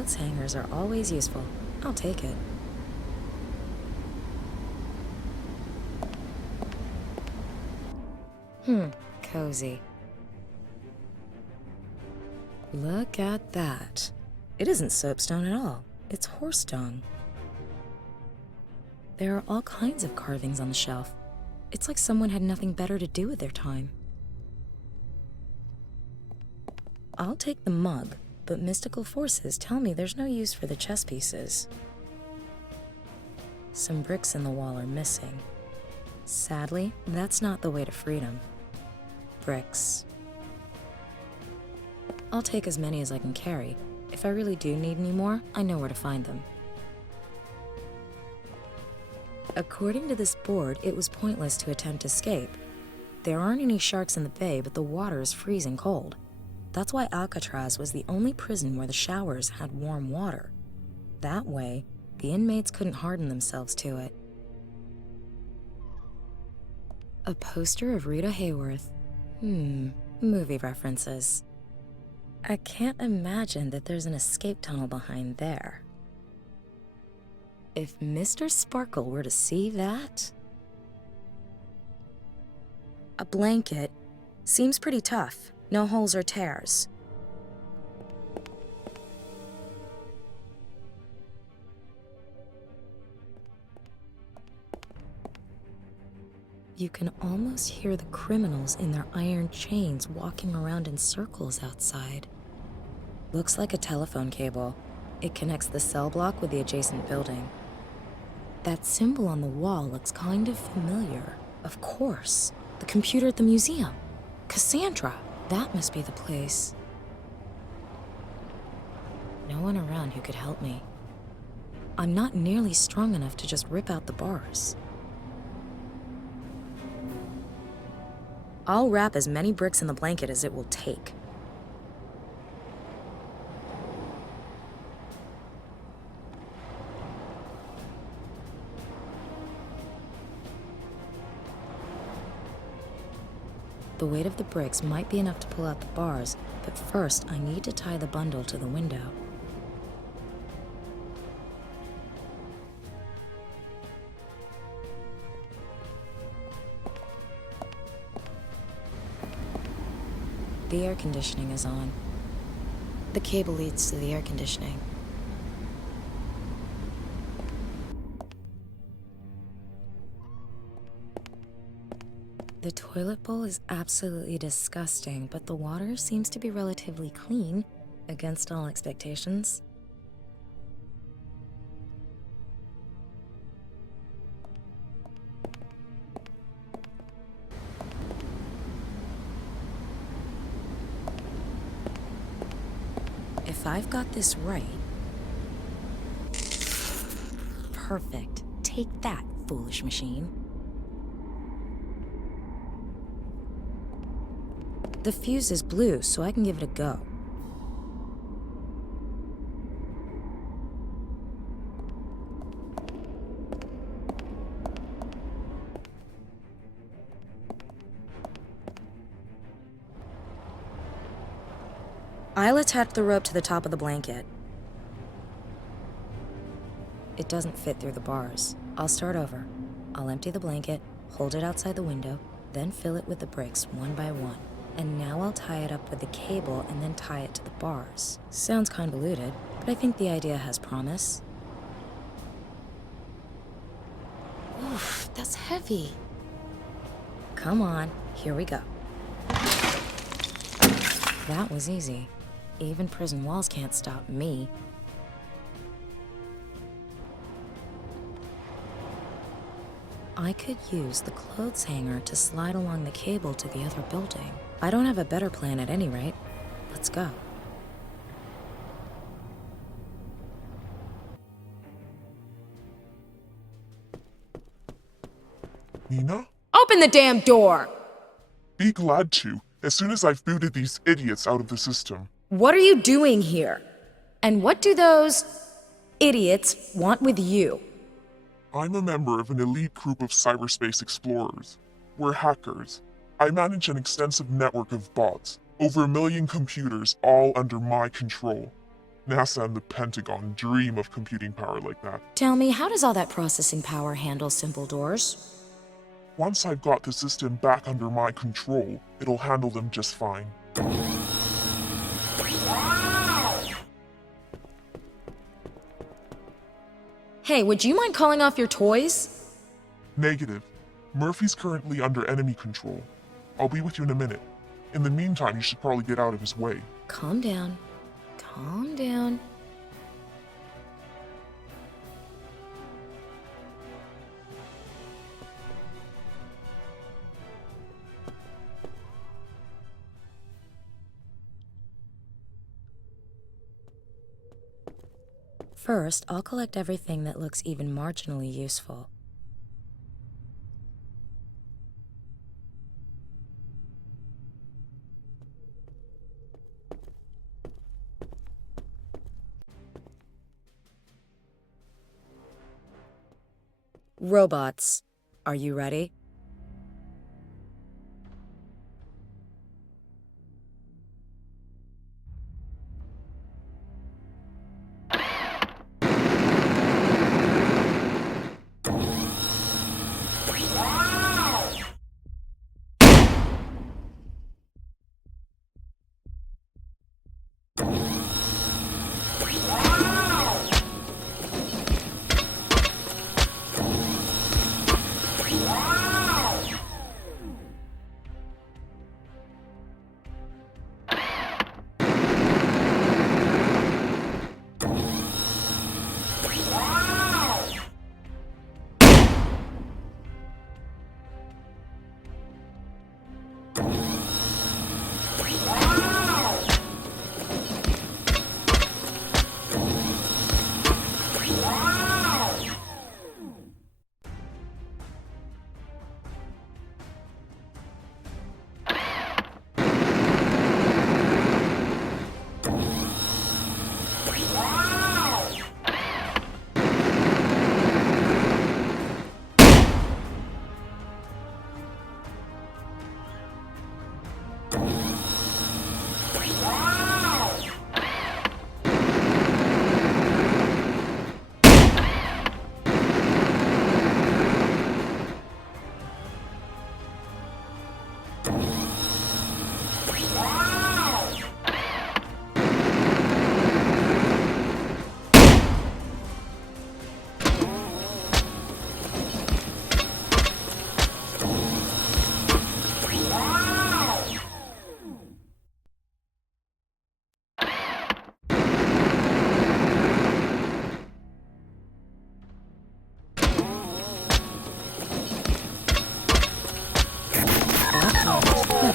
Clothes hangers are always useful. I'll take it. Cozy. Look at that. It isn't soapstone at all. It's horse dung. There are all kinds of carvings on the shelf. It's like someone had nothing better to do with their time. I'll take the mug, but mystical forces tell me there's no use for the chess pieces. Some bricks in the wall are missing. Sadly, that's not the way to freedom. Bricks. I'll take as many as I can carry. If I really do need any more, I know where to find them. According to this board, it was pointless to attempt escape. There aren't any sharks in the bay, but the water is freezing cold. That's why Alcatraz was the only prison where the showers had warm water. That way, the inmates couldn't harden themselves to it. A poster of Rita Hayworth. Movie references. I can't imagine that there's an escape tunnel behind there. If Mr. Sparkle were to see that... A blanket. Seems pretty tough. No holes or tears. You can almost hear the criminals in their iron chains walking around in circles outside. Looks like a telephone cable. It connects the cell block with the adjacent building. That symbol on the wall looks kind of familiar. Of course, the computer at the museum. Cassandra, that must be the place. No one around who could help me. I'm not nearly strong enough to just rip out the bars. I'll wrap as many bricks in the blanket as it will take. The weight of the bricks might be enough to pull out the bars, but first I need to tie the bundle to the window. The air conditioning is on. The cable leads to the air conditioning. The toilet bowl is absolutely disgusting, but the water seems to be relatively clean, against all expectations. If I've got this right... Perfect. Take that, foolish machine. The fuse is blue, so I can give it a go. I'll attach the rope to the top of the blanket. It doesn't fit through the bars. I'll start over. I'll empty the blanket, hold it outside the window, then fill it with the bricks one by one. And now I'll tie it up with the cable and then tie it to the bars. Sounds convoluted, but I think the idea has promise. Oof, that's heavy. Come on, here we go. That was easy. Even prison walls can't stop me. I could use the clothes hanger to slide along the cable to the other building. I don't have a better plan at any rate. Let's go. Nina? Open the damn door! Be glad to, as soon as I've booted these idiots out of the system. What are you doing here? And what do those idiots want with you? I'm a member of an elite group of cyberspace explorers. We're hackers. I manage an extensive network of bots, over 1 million computers, all under my control. NASA and the Pentagon dream of computing power like that. Tell me, how does all that processing power handle simple doors? Once I've got the system back under my control, it'll handle them just fine. Hey, would you mind calling off your toys? Negative. Murphy's currently under enemy control. I'll be with you in a minute. In the meantime, you should probably get out of his way. Calm down. Calm down. First, I'll collect everything that looks even marginally useful. Robots, are you ready?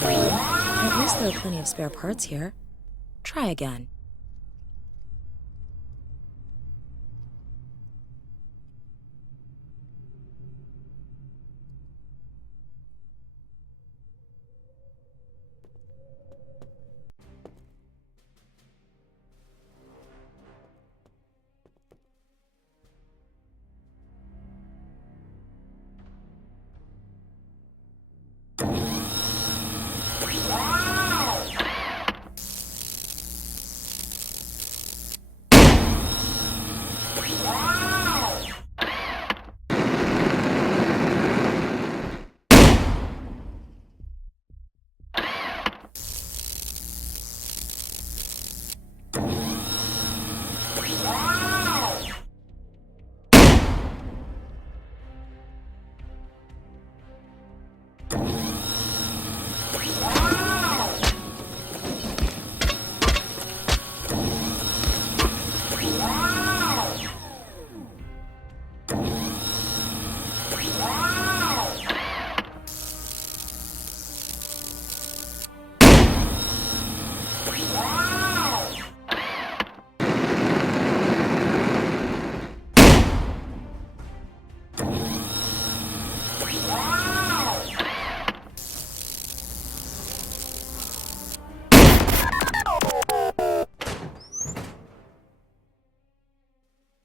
At least there are plenty of spare parts here. Try again.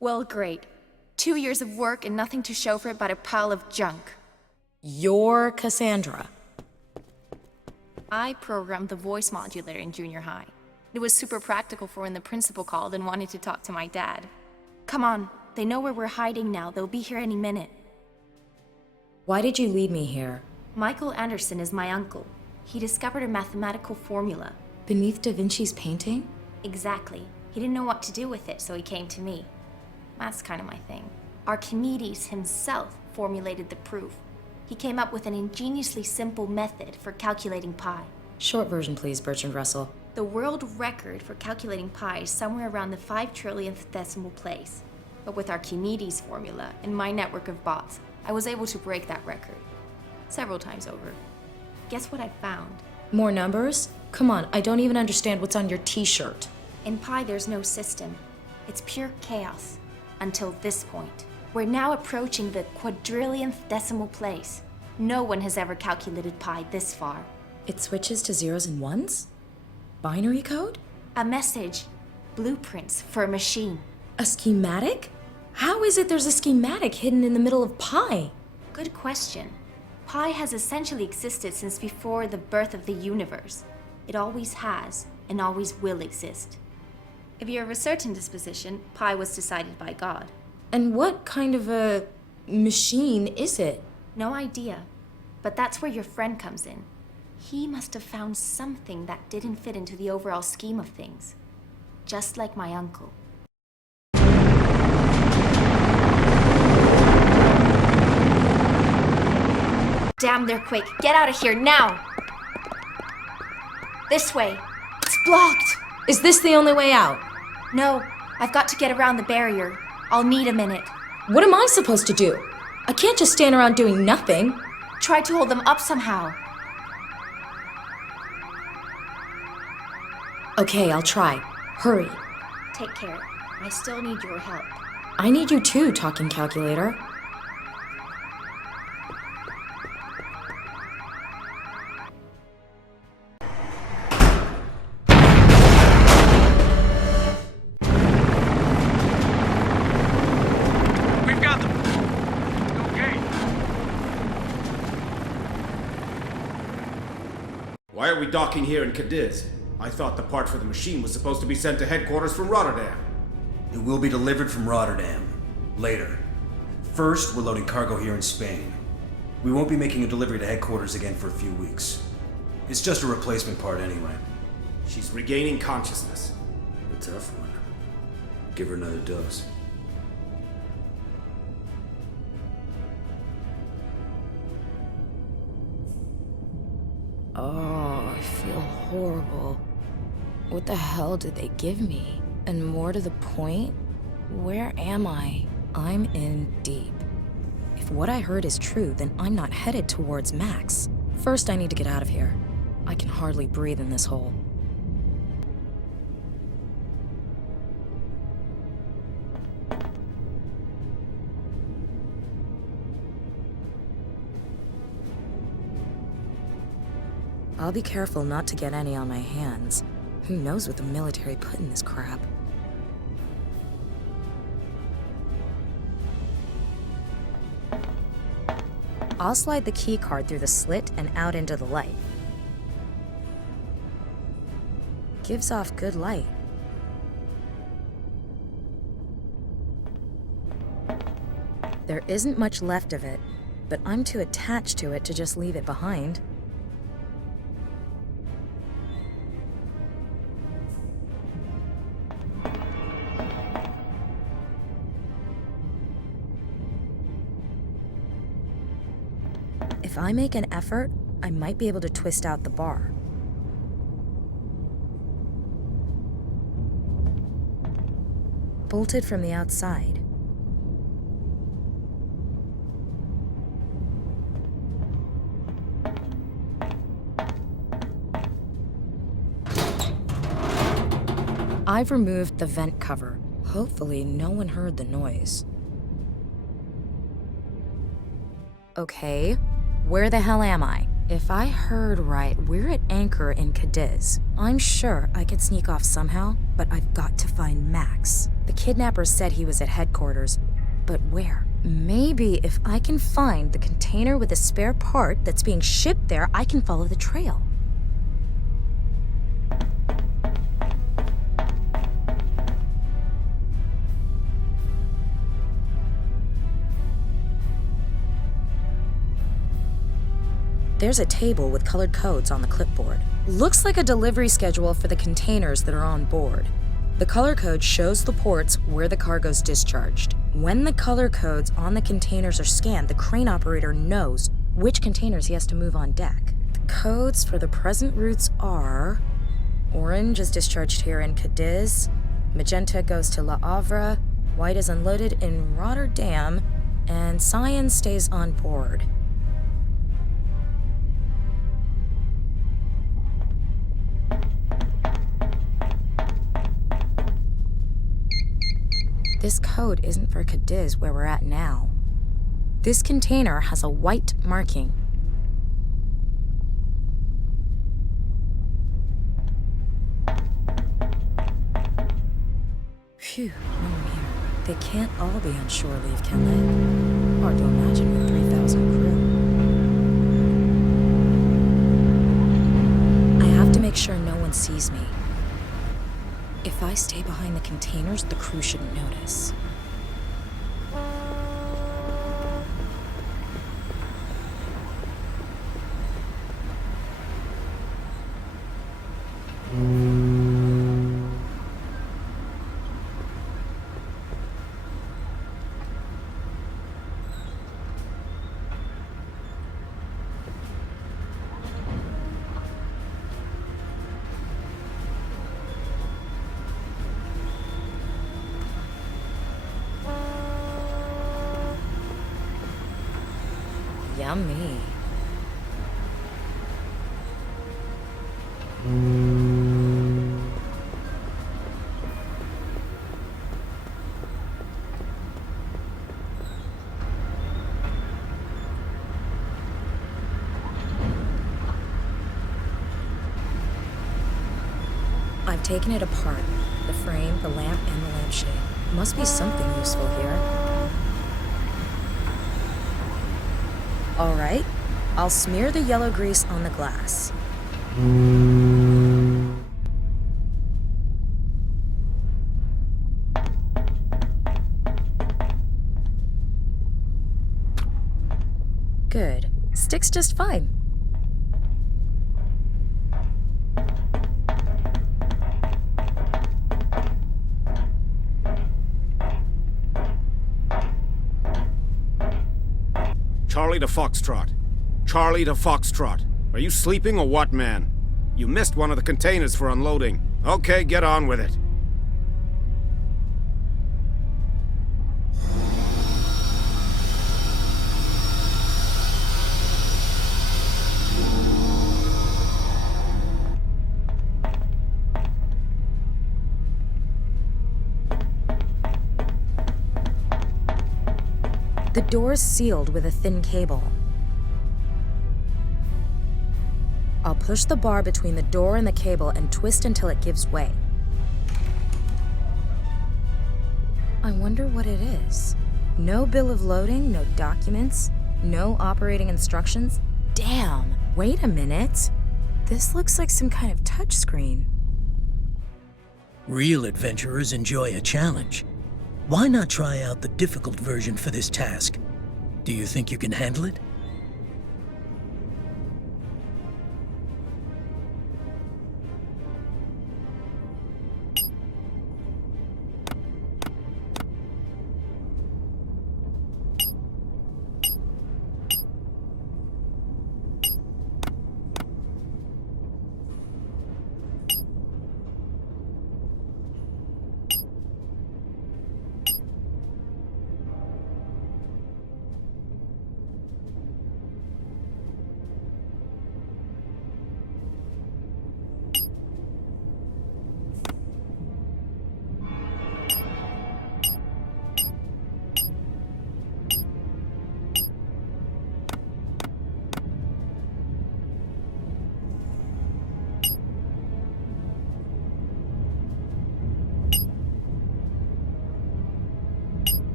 Well, great. 2 years of work and nothing to show for it but a pile of junk. You're Cassandra. I programmed the voice modulator in junior high. It was super practical for when the principal called and wanted to talk to my dad. Come on, they know where we're hiding now. They'll be here any minute. Why did you lead me here? Michael Anderson is my uncle. He discovered a mathematical formula. Beneath Da Vinci's painting? Exactly. He didn't know what to do with it, so he came to me. Math's kind of my thing. Archimedes himself formulated the proof. He came up with an ingeniously simple method for calculating pi. Short version, please, Bertrand Russell. The world record for calculating pi is somewhere around the 5 trillionth decimal place. But with Archimedes' formula and my network of bots, I was able to break that record. Several times over. Guess what I found? More numbers? Come on, I don't even understand what's on your t-shirt. In pi, there's no system. It's pure chaos. Until this point. We're now approaching the quadrillionth decimal place. No one has ever calculated pi this far. It switches to zeros and ones? Binary code? A message. Blueprints for a machine. A schematic? How is it there's a schematic hidden in the middle of pi? Good question. Pi has essentially existed since before the birth of the universe. It always has, and always will exist. If you're of a certain disposition, pi was decided by God. And what kind of a machine is it? No idea. But that's where your friend comes in. He must have found something that didn't fit into the overall scheme of things. Just like my uncle. Damn, they're quick. Get out of here now! This way. It's blocked! Is this the only way out? No, I've got to get around the barrier. I'll need a minute. What am I supposed to do? I can't just stand around doing nothing. Try to hold them up somehow. Okay, I'll try. Hurry. Take care. I still need your help. I need you too, talking calculator. We've got them. Okay. Why are we docking here in Cadiz? I thought the part for the machine was supposed to be sent to headquarters from Rotterdam. It will be delivered from Rotterdam. Later. First, we're loading cargo here in Spain. We won't be making a delivery to headquarters again for a few weeks. It's just a replacement part anyway. She's regaining consciousness. A tough one. Give her another dose. Oh, I feel horrible. What the hell did they give me? And more to the point, where am I? I'm in deep. If what I heard is true, then I'm not headed towards Max. First, I need to get out of here. I can hardly breathe in this hole. I'll be careful not to get any on my hands. Who knows what the military put in this crap? I'll slide the key card through the slit and out into the light. Gives off good light. There isn't much left of it, but I'm too attached to it to just leave it behind. If I make an effort, I might be able to twist out the bar. Bolted from the outside. I've removed the vent cover. Hopefully, no one heard the noise. Okay. Where the hell am I? If I heard right, we're at anchor in Cadiz. I'm sure I could sneak off somehow, but I've got to find Max. The kidnappers said he was at headquarters, but where? Maybe if I can find the container with a spare part that's being shipped there, I can follow the trail. There's a table with colored codes on the clipboard. Looks like a delivery schedule for the containers that are on board. The color code shows the ports where the cargo's discharged. When the color codes on the containers are scanned, the crane operator knows which containers he has to move on deck. The codes for the present routes are: orange is discharged here in Cadiz, magenta goes to La Havre, white is unloaded in Rotterdam, and cyan stays on board. This code isn't for Cadiz, where we're at now. This container has a white marking. Phew, no one here. They can't all be on shore leave, can they? Hard to imagine with 3,000 crew. I have to make sure no one sees me. If I stay behind the containers, the crew shouldn't notice. Yummy. I've taken it apart. The frame, the lamp, and the lampshade. Must be something useful here. All right, I'll smear the yellow grease on the glass. Good. Sticks just fine. Charlie to Foxtrot. Charlie to Foxtrot. Are you sleeping or what, man? You missed one of the containers for unloading. Okay, get on with it. The door's sealed with a thin cable. I'll push the bar between the door and the cable and twist until it gives way. I wonder what it is. No bill of loading, no documents, no operating instructions. Damn! Wait a minute. This looks like some kind of touchscreen. Real adventurers enjoy a challenge. Why not try out the difficult version for this task? Do you think you can handle it?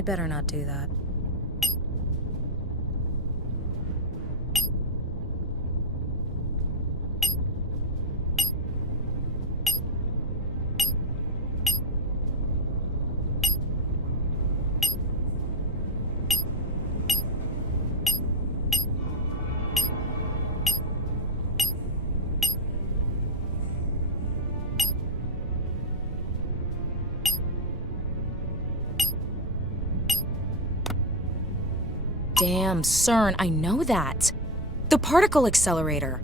I'd better not do that. Damn, CERN, I know that. The particle accelerator.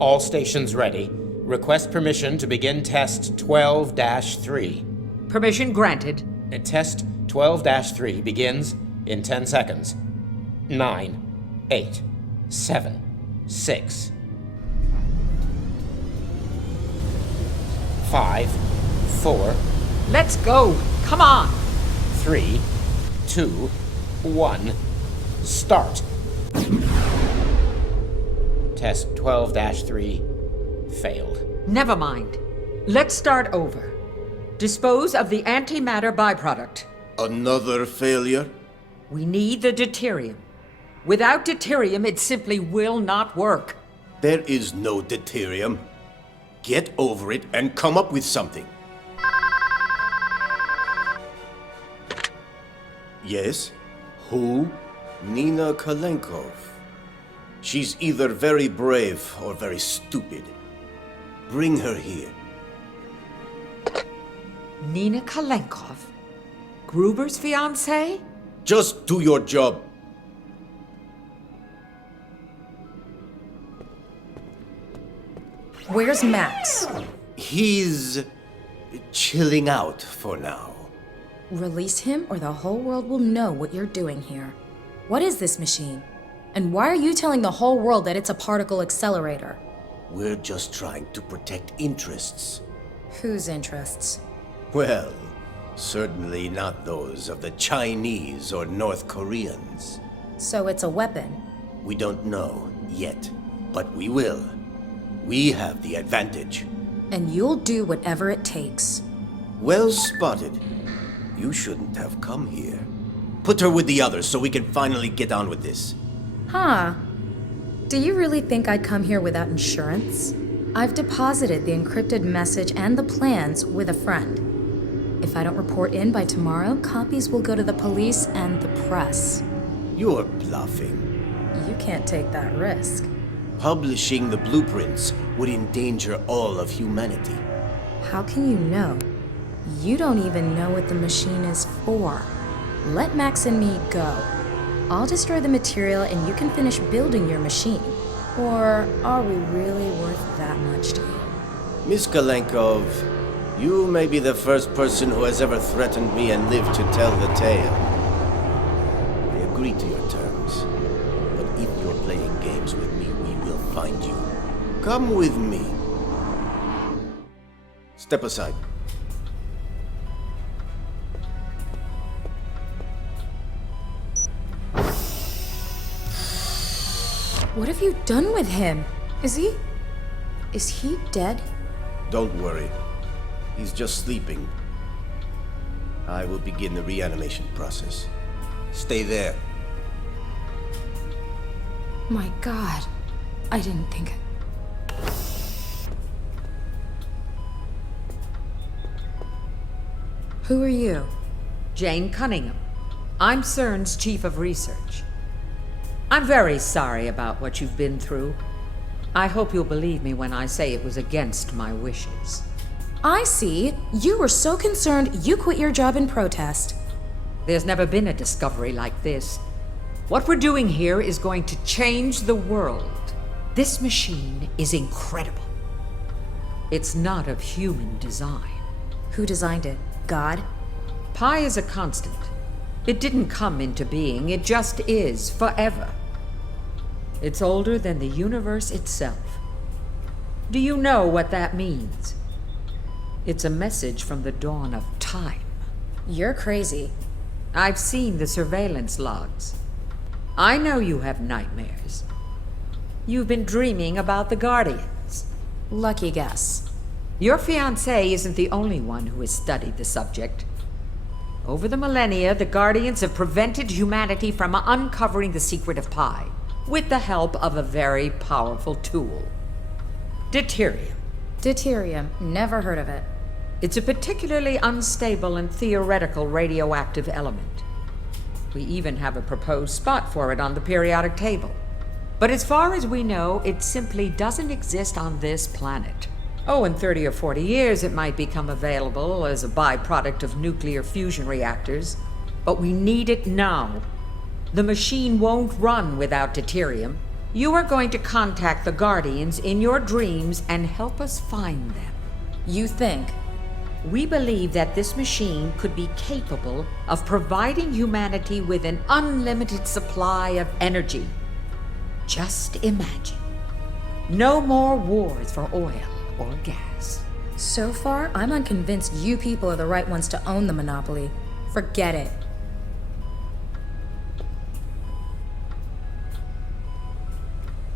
All stations ready. Request permission to begin test 12-3. Permission granted. Test 12-3 begins in 10 seconds. 9, 8, 7, 6, 5, 4, Let's go. Come on. 3, 2, 1, start. Test 12-3 failed. Never mind. Let's start over. Dispose of the antimatter byproduct. Another failure? We need the deuterium. Without deuterium, it simply will not work. There is no deuterium. Get over it and come up with something. Yes? Who? Nina Kalenkov. She's either very brave or very stupid. Bring her here. Nina Kalenkov? Gruber's fiancée? Just do your job. Where's Max? He's chilling out for now. Release him or the whole world will know what you're doing here. What is this machine? And why are you telling the whole world that it's a particle accelerator? We're just trying to protect interests. Whose interests? Well, certainly not those of the Chinese or North Koreans. So it's a weapon. We don't know yet, but we will. We have the advantage. And you'll do whatever it takes. Well spotted. You shouldn't have come here. Put her with the others so we can finally get on with this. Huh. Do you really think I'd come here without insurance? I've deposited the encrypted message and the plans with a friend. If I don't report in by tomorrow, copies will go to the police and the press. You're bluffing. You can't take that risk. Publishing the blueprints would endanger all of humanity. How can you know? You don't even know what the machine is for. Let Max and me go. I'll destroy the material and you can finish building your machine. Or are we really worth that much to you? Miss Kalenkov, you may be the first person who has ever threatened me and lived to tell the tale. I agree to your terms. But if you're playing games with me, we will find you. Come with me. Step aside. What have you done with him? Is he dead? Don't worry. He's just sleeping. I will begin the reanimation process. Stay there. My God, I didn't think. Who are you? Jane Cunningham. I'm CERN's chief of research. I'm very sorry about what you've been through. I hope you'll believe me when I say it was against my wishes. I see. You were so concerned you quit your job in protest. There's never been a discovery like this. What we're doing here is going to change the world. This machine is incredible. It's not of human design. Who designed it? God? Pi is a constant. It didn't come into being, it just is, forever. It's older than the universe itself. Do you know what that means? It's a message from the dawn of time. You're crazy. I've seen the surveillance logs. I know you have nightmares. You've been dreaming about the Guardians. Lucky guess. Your fiancé isn't the only one who has studied the subject. Over the millennia, the Guardians have prevented humanity from uncovering the secret of Pi, with the help of a very powerful tool. Deuterium. Deuterium. Never heard of it. It's a particularly unstable and theoretical radioactive element. We even have a proposed spot for it on the periodic table. But as far as we know, it simply doesn't exist on this planet. Oh, in 30 or 40 years, it might become available as a byproduct of nuclear fusion reactors. But we need it now. The machine won't run without deuterium. You are going to contact the Guardians in your dreams and help us find them. You think? We believe that this machine could be capable of providing humanity with an unlimited supply of energy. Just imagine. No more wars for oil or gas. So far, I'm unconvinced you people are the right ones to own the monopoly. Forget it.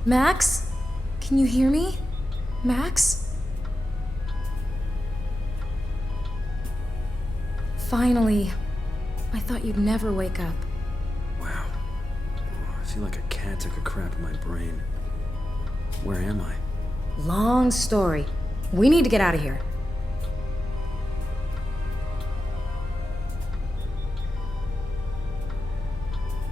Max? Can you hear me? Max? Finally. I thought you'd never wake up. Wow. I feel like a cat took a crap in my brain. Where am I? Long story. We need to get out of here.